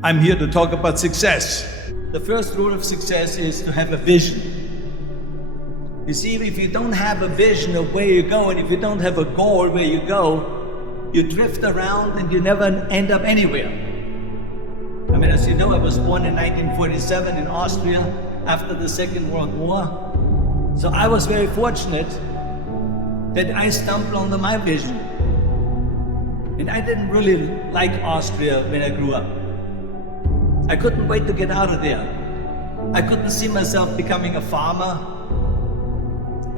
I'm here to talk about success. The first rule of success is to have a vision. You see, if you don't have a vision of where you go, and if you don't have a goal where you go, you drift around and you never end up anywhere. I mean, as you know, I was born in 1947 in Austria after the Second World War. So I was very fortunate that I stumbled onto my vision. And I didn't really like Austria when I grew up. I couldn't wait to get out of there. I couldn't see myself becoming a farmer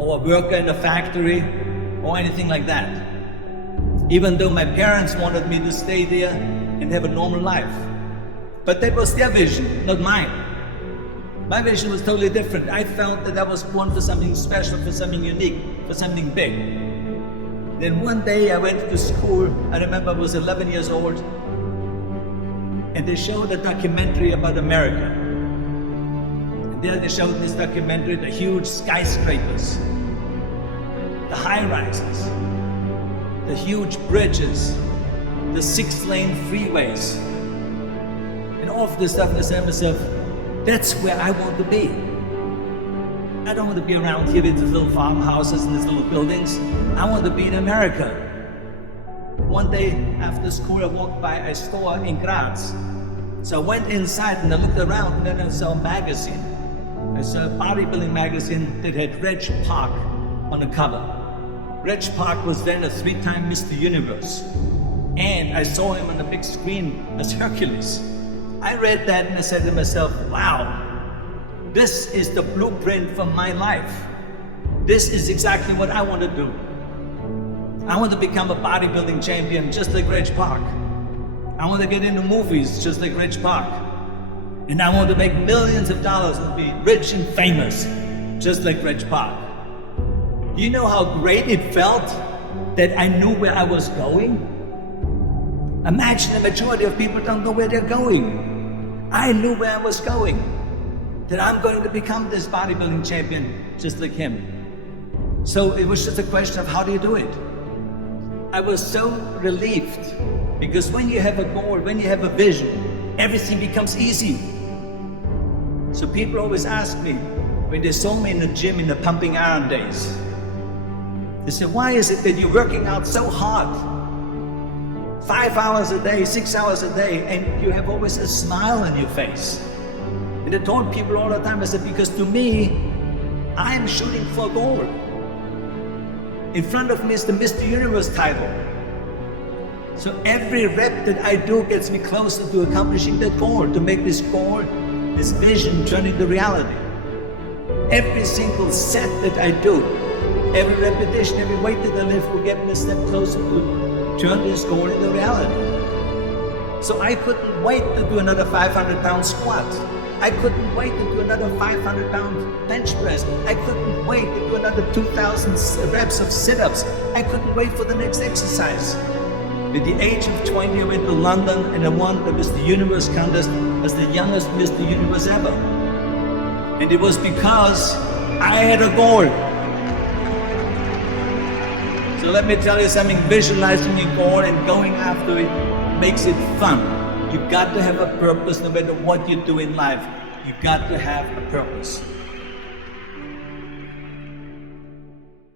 or a worker in a factory or anything like that. Even though my parents wanted me to stay there and have a normal life. But that was their vision, not mine. My vision was totally different. I felt that I was born for something special, for something unique, for something big. Then one day I went to school. I remember I was 11 years old, and they showed a documentary about America. And there they showed in this documentary the huge skyscrapers, the high-rises, the huge bridges, the 6-lane freeways, and all of this stuff. And I said to myself, that's where I want to be. I don't want to be around here with these little farmhouses and these little buildings. I want to be in America. One day after school, I walked by a store in Graz. So I went inside and I looked around, and then I saw a magazine. I saw a bodybuilding magazine that had Reg Park on the cover. Reg Park was then a 3-time Mr. Universe. And I saw him on the big screen as Hercules. I read that and I said to myself, wow, this is the blueprint for my life. This is exactly what I want to do. I want to become a bodybuilding champion just like Reg Park. I want to get into movies just like Reg Park. And I want to make millions of dollars and be rich and famous just like Reg Park. Do you know how great it felt that I knew where I was going? Imagine the majority of people don't know where they're going. I knew where I was going. That I'm going to become this bodybuilding champion just like him. So it was just a question of how do you do it? I was so relieved, because when you have a goal, when you have a vision, everything becomes easy. So people always ask me, when they saw me in the gym in the pumping iron days, they said, why is it that you're working out so hard? 5 hours a day, 6 hours a day, and you have always a smile on your face. And I told people all the time, I said, because to me, I'm shooting for a goal. In front of me is the Mr. Universe title. So every rep that I do gets me closer to accomplishing that goal, to make this goal, this vision turn into reality. Every single set that I do, every repetition, every weight that I lift will get me a step closer to turn this goal into reality. So I couldn't wait to do another 500-pound squat. I couldn't wait to do another 500-pound bench press. I couldn't wait to do another 2,000 reps of sit-ups. I couldn't wait for the next exercise. At the age of 20, I went to London and I won the Mr. Universe contest as the youngest Mr. Universe ever. And it was because I had a goal. So let me tell you something, visualizing your goal and going after it makes it fun. You've got to have a purpose no matter what you do in life. You've got to have a purpose.